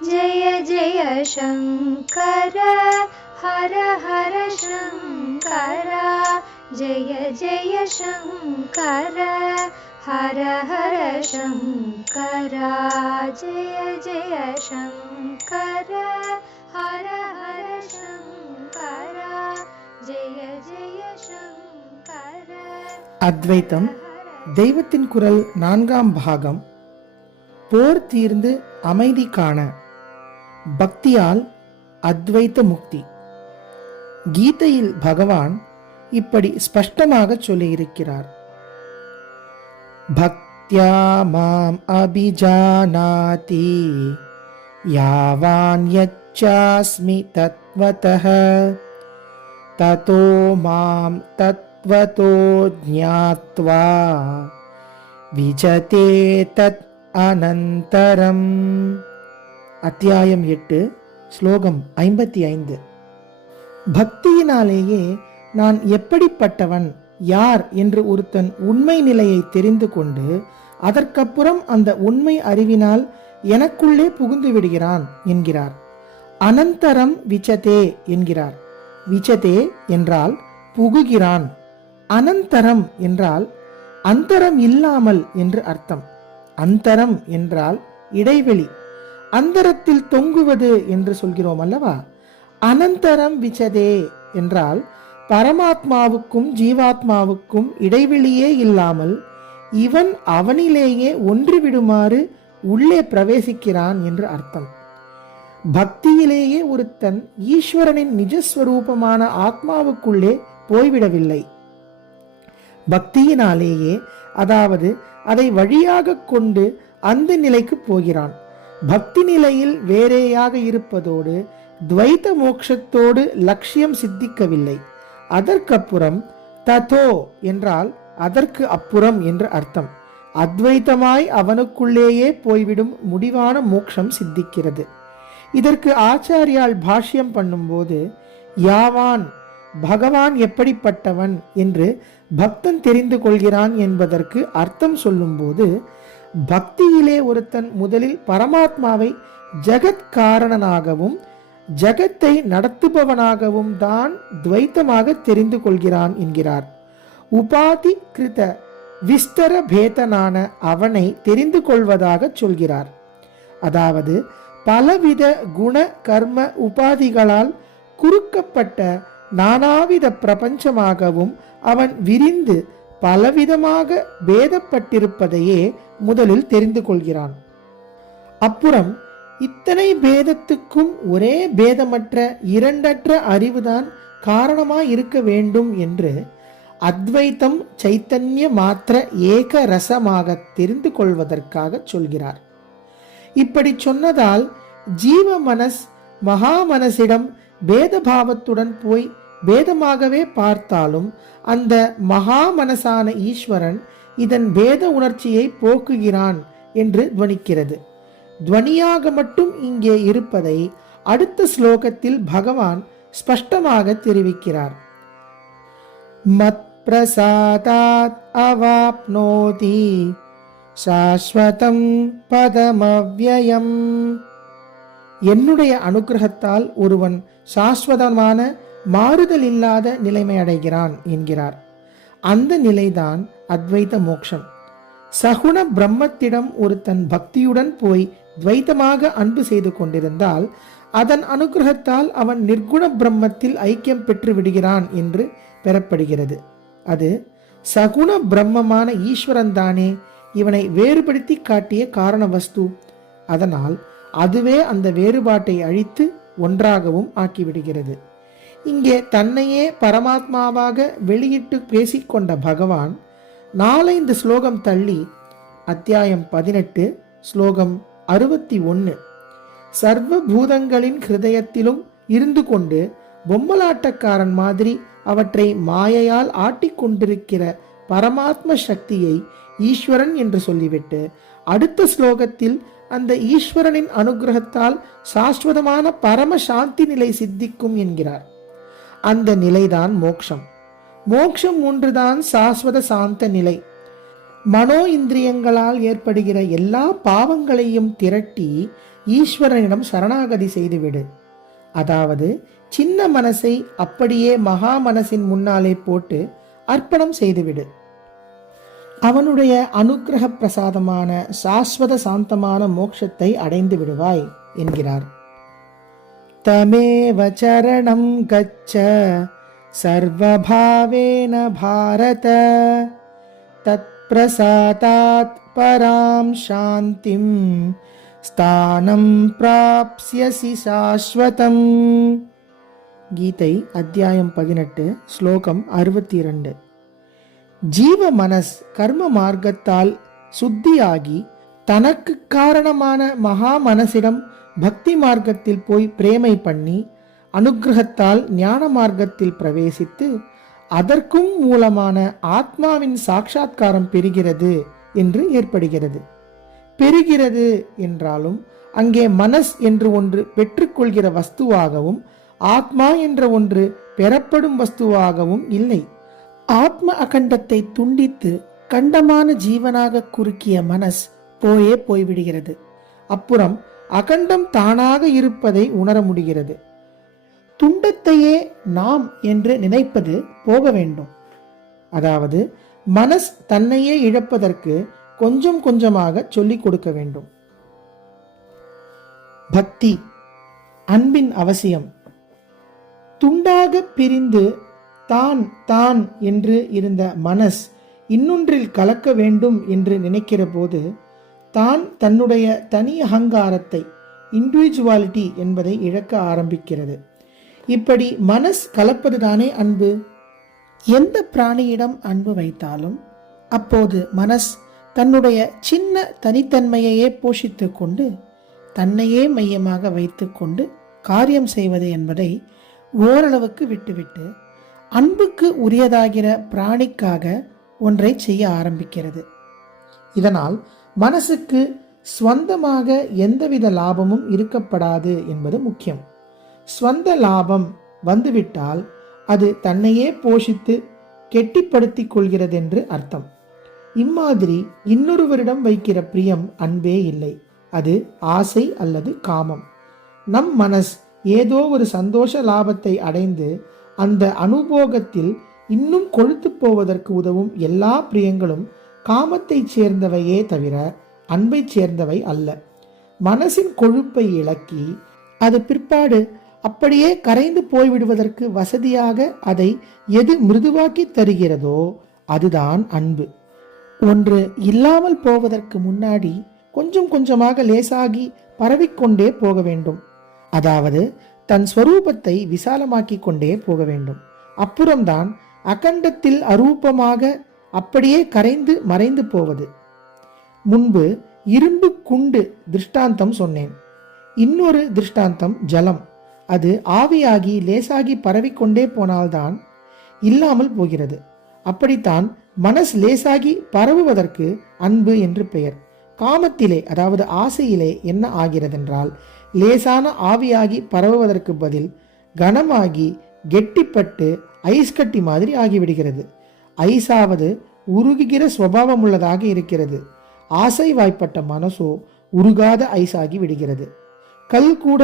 जय जय शङ्कर हर हर शङ्कर जय जय शङ्कर हर हर शङ्कर जय जय शङ्कर हर हर शङ्कर जय जय शङ्कर. அத்வைத்தம் தெய்வத்தின் குரல் 4ஆம் பாகம். போர் தீர்ந்து அமைதி காண பக்தியால் அத்வைத்த முக்தி. கீதையில் பகவான் இப்படி ஸ்பஷ்டமாக சொல்லியிருக்கிறார். பக்த்யா மாம் அபிஜானாதி யாவான் யச்சாஸ்மி தத்வதஹ ததோ மாம் தத்வதோ ஞாத்வா விஜதே தத் அனந்தரம். அத்தியாயம் 8 ஸ்லோகம் 55. பக்தியினாலேயே நான் எப்படிப்பட்டவன் யார் என்று ஒருத்தன் உண்மை நிலையை தெரிந்து கொண்டு அதற்கப்புறம் அந்த உண்மை அறிவினால் எனக்குள்ளே புகுந்து விடுகிறான் என்கிறார். அனந்தரம் விச்சதே என்கிறார். விச்சதே என்றால் புகுகிறான், அனந்தரம் என்றால் அந்தரம் இல்லாமல் என்று அர்த்தம். அந்தரம் என்றால் இடைவெளி, அந்தரத்தில் தொங்குவது என்று சொல்கிறோம் அல்லவா. அனந்தரம் விச்சதே என்றால் பரமாத்மாவுக்கும் ஜீவாத்மாவுக்கும் இடைவெளியே இல்லாமல் இவன் அவனிலேயே ஒன்றிவிடுமாறு உள்ளே பிரவேசிக்கிறான் என்று அர்த்தம். பக்தியிலேயே ஒருத்தன் ஈஸ்வரனின் நிஜஸ்வரூபமான ஆத்மாவுக்குள்ளே போய்விடவில்லை. பக்தியினாலேயே, அதாவது அதை வழியாக கொண்டு அந்த நிலைக்கு போகிறான். பக்தி நிலையில் வேறேயாக இருப்பதோடு துவைத மோட்சத்தோடு லட்சியம் சித்திக்கவில்லை. அதற்கப்புறம் ததோ என்றால் அதற்கு அப்புறம் என்று அர்த்தம். அத்வைத்தமாய் அவனுக்குள்ளேயே போய்விடும் முடிவான மோட்சம் சித்திக்கிறது. இதற்கு ஆச்சாரியால் பாஷ்யம் பண்ணும்போது யாவான் பகவான் எப்படிப்பட்டவன் என்று பக்தன் தெரிந்து கொள்கிறான் என்பதற்கு அர்த்தம் சொல்லும்போது, பக்தியிலே ஒருத்தன் முதலில் பரமாத்மாவை ஜகத் காரணனாகவும் ஜகத்தை நடத்துபவனாகவும் தான் துவைத்தமாக தெரிந்து கொள்கிறான் என்கிறார். உபாதி கிருத விஸ்தர பேதனான அவனை தெரிந்து கொள்வதாக சொல்கிறார். அதாவது பலவித குண கர்ம உபாதிகளால் குறுக்கப்பட்ட நானாவித பிரபஞ்சமாகவும் அவன் விரிந்து பலவிதமாக பேதப்பட்டிருப்பதையே முதலில் தெரிந்து கொள்கிறான். அப்புறம் இத்தனை பேதத்துக்கும் ஒரே பேதமற்ற இரண்டற்ற அறிவுதான் காரணமாய் இருக்க வேண்டும் என்று அத்வைத்தம் சைத்தன்ய மாத்திர ஏக ரசமாக தெரிந்து கொள்வதற்காக சொல்கிறார். இப்படி சொன்னதால் ஜீவ மனஸ் மகா மனசிடம் பேதபாவத்துடன் போய் பேதமாகவே பார்த்தாலும் அந்த மகா மனசான ஈஸ்வரன் இதன் பேத உணர்ச்சியை போக்குகிறான் என்று துவனிக்கிறது. துவனியாக மட்டும் இங்கே இருப்பதை அடுத்த ஸ்லோகத்தில் பகவான் ஸ்பஷ்டமாக தெரிவிக்கிறார். மத் பிரசாதாத் அவாப்னோதி சாஸ்வதம் பதமவ்யயம். என்னுடைய அனுகிரகத்தால் ஒருவன் சாஸ்வதமான மாறுதல் இல்லாத நிலைமை அடைகிறான் என்கிறார். அந்த நிலைதான் அத்வைத மோட்சம். சகுண பிரம்மத்திடம் ஒருத்தன் பக்தியுடன் போய் துவைத்தமாக அன்பு செய்து கொண்டிருந்தால் அதன் அனுகிரகத்தால் அவன் நிர்குண பிரம்மத்தில் ஐக்கியம் பெற்று விடுகிறான் என்று பெறப்படுகிறது. அது சகுண பிரம்மமான ஈஸ்வரன் தானே இவனை வேறுபடுத்தி காட்டிய காரண வஸ்து. அதனால் அதுவே அந்த வேறுபாட்டை அழித்து ஒன்றாகவும் ஆக்கிவிடுகிறது. இங்கே தன்னையே பரமாத்மாவாக வெளியிட்டு பேசிக்கொண்ட பகவான் 4 ஸ்லோகம் தள்ளி அத்தியாயம் 18 ஸ்லோகம் 61 சர்வ பூதங்களின் ஹிருதயத்திலும் இருந்து கொண்டு பொம்மலாட்டக்காரன் மாதிரி அவற்றை மாயையால் ஆட்டிக்கொண்டிருக்கிற பரமாத்ம சக்தியை ஈஸ்வரன் என்று சொல்லிவிட்டு அடுத்த ஸ்லோகத்தில் அந்த ஈஸ்வரனின் அனுகிரகத்தால் சாஸ்வதமான பரம சாந்தி நிலை சித்திக்கும் என்கிறார். அந்த நிலைதான் மோக்ஷம். மோக்ஷம் ஒன்றுதான் சாஸ்வத சாந்த நிலை. மனோ இந்திரியங்களால் ஏற்படுகிற எல்லா பாவங்களையும் திரட்டி ஈஸ்வரனிடம் சரணாகதி செய்துவிடு. அதாவது சின்ன மனசை அப்படியே மகா மனசின் முன்னாலே போட்டு அர்ப்பணம் செய்துவிடு. அவனுடைய அனுக்கிரக பிரசாதமான சாஸ்வத சாந்தமான மோட்சத்தை அடைந்து விடுவாய் என்கிறார். தமேவ சரணம் கச்ச சர்வபாவேன பாரத தத் பிரசாதாத் பராம் சாந்திம் ஸ்தானம் பிராப்ஸ்யசி சாஸ்வதம். கீதை அத்தியாயம் 18 ஸ்லோகம் 62. ஜீவ மனஸ் கர்ம மார்க்கத்தால் சுத்தியாகி தனக்கு காரணமான மகா மனசிடம் பக்தி மார்க்கத்தில் போய் பிரேமை பண்ணி அனுக்கிரகத்தால் ஞான மார்க்கத்தில் பிரவேசித்து அதற்கும் மூலமான ஆத்மாவின் சாட்சாத்காரம் பெறுகிறது என்று ஏற்படுகிறது. பெறுகிறது என்றாலும் அங்கே மனஸ் என்று ஒன்று பெற்றுக்கொள்கிற வஸ்துவாகவும் ஆத்மா என்ற ஒன்று பெறப்படும் வஸ்துவாகவும் இல்லை. ஆத்ம அகண்டத்தை துண்டித்து கண்டமான ஜீவனாக குறுக்கிய மனஸ் போய்விடுகிறது. அப்புறம் அகண்டம் தானாக இருப்பதை உணர முடிகிறது. துண்டத்தையே நாம் என்று நினைப்பது போக வேண்டும். அதாவது மனஸ் தன்னையே இழப்பதற்கு கொஞ்சம் கொஞ்சமாக சொல்லிக் கொடுக்க வேண்டும். பக்தி அன்பின் அவசியம். துண்டாக பிரிந்து தான் தான் என்று இருந்த மனஸ் இன்னொன்றில் கலக்க வேண்டும் என்று நினைக்கிற போது தான் தன்னுடைய தனி அகங்காரத்தை இண்டிவிஜுவாலிட்டி என்பதை இழக்க ஆரம்பிக்கிறது. இப்படி மனஸ் கலப்பதுதானே அன்பு. எந்த பிராணியிடம் அன்பு வைத்தாலும் அப்போது மனஸ் தன்னுடைய சின்ன தனித்தன்மையையே போஷித்து கொண்டு தன்னையே மையமாக வைத்து கொண்டு காரியம் செய்வது என்பதை ஓரளவுக்கு விட்டுவிட்டு அன்புக்கு உரியதாகிற பிராணிக்காக ஒன்றை செய்ய ஆரம்பிக்கிறது. இதனால் மனசுக்கு ஸ்வந்தமாக எந்தவித லாபமும் இருக்கப்படாது என்பது முக்கியம். ஸ்வந்த லாபம் வந்துவிட்டால் அது தன்னையே போஷித்து கெட்டிப்படுத்திக் கொள்கிறது என்று அர்த்தம். இம்மாதிரி இன்னொருவரிடம் வைக்கிற பிரியம் அன்பே இல்லை, அது ஆசை அல்லது காமம். நம் மனஸ் ஏதோ ஒரு சந்தோஷ லாபத்தை அடைந்து அந்த அனுபோகத்தில் இன்னும் கொழுத்து போவதற்கு உதவும் எல்லா பிரியங்களும் காமத்தை சேர்ந்தவையே தவிர அன்பை சேர்ந்தவை அல்ல. மனசின் கொழுப்பை இழக்கி அது பிற்பாடு அப்படியே கரைந்து போய்விடுவதற்கு வசதியாக அதை எது மிருதுவாக்கி தருகிறதோ அதுதான் அன்பு. ஒன்று இல்லாமல் போவதற்கு முன்னாடி கொஞ்சம் கொஞ்சமாக லேசாகி பரவிக்கொண்டே போக வேண்டும். அதாவது தன் ஸ்வரூபத்தை விசாலமாக்கி கொண்டே போக வேண்டும். அப்புறம்தான் அகண்டத்தில் அரூபமாக அப்படியே கரைந்து மறைந்து போவது. முன்பு இரும்பு குண்டு திருஷ்டாந்தம் சொன்னேன். இன்னொரு திருஷ்டாந்தம் ஜலம். அது ஆவியாகி லேசாகி பரவிக்கொண்டே போனால்தான் இல்லாமல் போகிறது. அப்படித்தான் மனஸ் லேசாகி பரவுவதற்கு அன்பு என்று பெயர். காமத்திலே அதாவது ஆசையிலே என்ன ஆகிறதென்றால் லேசான ஆவியாகி பரவுவதற்கு பதில் கனமாகி கெட்டிப்பட்டு ஐஸ் கட்டி மாதிரி ஆகிவிடுகிறது. ஐஸாவது உருகுகிற சுபாவம் உள்ளதாக இருக்கிறது. ஆசை வாய்ப்பட்ட மனசோ உருகாத ஐஸாகி விடுகிறது. கல் கூட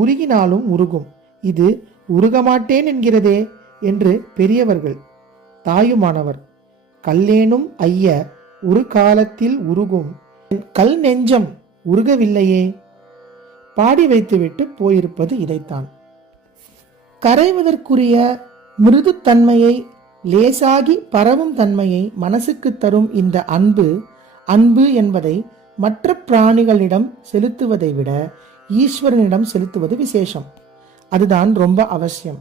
உருகினாலும் உருகும், இது உருகமாட்டேன் என்கிறதே என்று பெரியவர்கள். தாயுமானவர் கல்லேனும் ஐய ஒரு காலத்தில் உருகும், கல் நெஞ்சம் உருகவில்லையே பாடி வைத்துவிட்டு போயிருப்பது இதைத்தான். கரைவதற்குரிய மிருதுத்தன்மையை லேசாகி பரவும் தன்மையை மனசுக்கு தரும் இந்த அன்பு என்பதை மற்ற பிராணிகளிடம் செலுத்துவதை விட ஈஸ்வரனிடம் செலுத்துவது விசேஷம். அதுதான் ரொம்ப அவசியம்.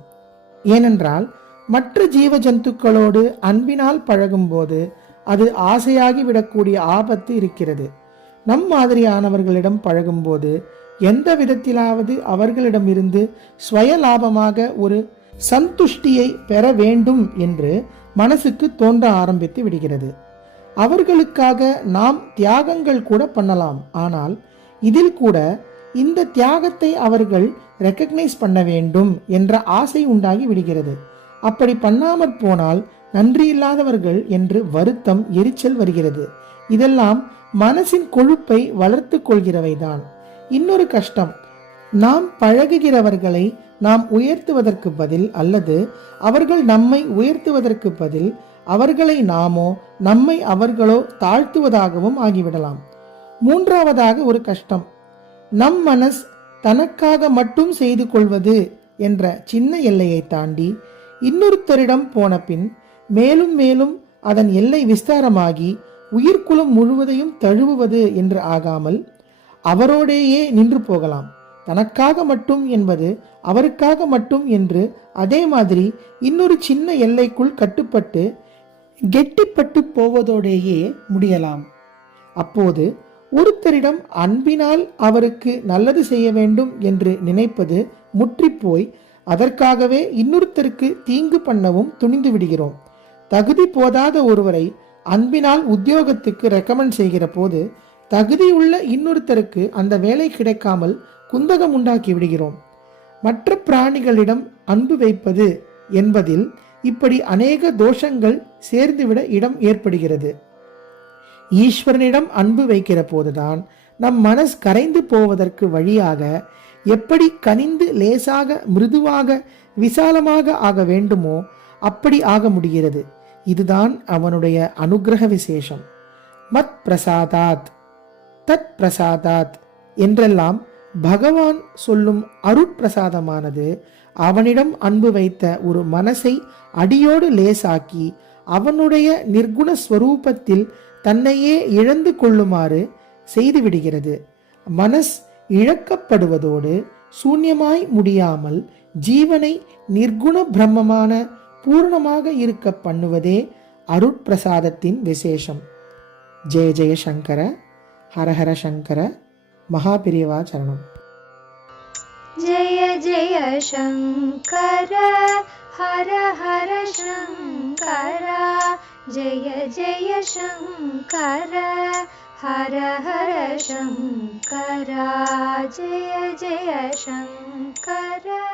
ஏனென்றால் மற்ற ஜீவ ஜந்துக்களோடு அன்பினால் பழகும்போது அது ஆசையாகி விடக்கூடிய ஆபத்து இருக்கிறது. நம் மாதிரியானவர்களிடம் பழகும்போது எந்த விதத்திலாவது அவர்களிடமிருந்து ஸ்வய லாபமாக ஒரு சந்துஷ்டியை பெற வேண்டும் என்று மனசுக்கு தோன்ற ஆரம்பித்து விடுகிறது. அவர்களுக்காக நாம் தியாகங்கள் கூட பண்ணலாம். ஆனால் இதில் கூட இந்த தியாகத்தை அவர்கள் ரெக்கக்னைஸ் பண்ண வேண்டும் என்ற ஆசை உண்டாகி விடுகிறது. அப்படி பண்ணாமற் போனால் நன்றியில்லாதவர்கள் என்று வருத்தம், எரிச்சல் வருகிறது. இதெல்லாம் மனசின் கொழுப்பை வளர்த்து கொள்கிறவைதான். இன்னொரு கஷ்டம், நாம் பழகுகிறவர்களை நாம் உயர்த்துவதற்கு பதில் அல்லது அவர்கள் நம்மை உயர்த்துவதற்கு பதில் அவர்களை நாமோ நம்மை அவர்களோ தாழ்த்துவதாகவும் ஆகிவிடலாம். மூன்றாவதாக ஒரு கஷ்டம், நம் மனஸ் தனக்காக மட்டும் செய்து கொள்வது என்ற சின்ன எல்லையை தாண்டி இன்னொருத்தரிடம் போன பின் மேலும் மேலும் அதன் எல்லை விஸ்தாரமாகி உயிர்குலம் முழுவதையும் தழுவுவது என்று ஆகாமல் அவரோடேயே நின்று போகலாம். தனக்காக மட்டும் என்பது அவருக்காக மட்டும் என்று அதே மாதிரி இன்னொரு சின்ன எல்லைக்குள் கட்டுப்பட்டு கெட்டிப்பட்டு போவதோடேயே முடியலாம். அப்போது ஒருத்தரிடம் அன்பினால் அவருக்கு நல்லது செய்ய வேண்டும் என்று நினைப்பது முற்றிப்போய் அதற்காகவே இன்னொருத்தருக்கு தீங்கு பண்ணவும் துணிந்து விடுகிறோம். தகுதி போதாத ஒருவரை அன்பினால் உத்தியோகத்துக்கு ரெக்கமெண்ட் செய்கிற போது தகுதியுள்ள இன்னொருத்தருக்கு அந்த வேலை கிடைக்காமல் குந்தகம் உண்டாக்கி விடுகிறோம். மற்ற பிராணிகளிடம் அன்பு வைப்பது என்பதில் இப்படி அநேக தோஷங்கள் சேர்ந்துவிட இடம் ஏற்படுகிறது. ஈஸ்வரனிடம் அன்பு வைக்கிற போதுதான் நம் மனஸ் கரைந்து போவதற்கு வழியாக எப்படி கனிந்து லேசாக மிருதுவாக விசாலமாக ஆக வேண்டுமோ அப்படி ஆக முடிகிறது. இதுதான் அவனுடைய அனுகிரக விசேஷம். மத் பிரசாதாத் தத் பிரசாதாத் என்றெல்லாம் பகவான் சொல்லும் அருட்பிரசாதமானது அவனிடம் அன்பு வைத்த ஒரு மனசை அடியோடு லேசாக்கி அவனுடைய நிர்குண ஸ்வரூபத்தில் தன்னையே இழந்து கொள்ளுமாறு செய்துவிடுகிறது. மனஸ் இழக்கப்படுவதோடு சூன்யமாய் முடியாமல் ஜீவனை நிர்குண பிரம்மமான பூர்ணமாக இருக்க பண்ணுவதே அருட்பிரசாதத்தின் விசேஷம். ஜெய ஜெய சங்கர, ஹரஹர சங்கர, மகாபிரியவா சரணம். जय जय शङ्कर हर हर शङ्कर, जय जय शङ्कर हर हर शङ्कर, जय जय शङ्कर.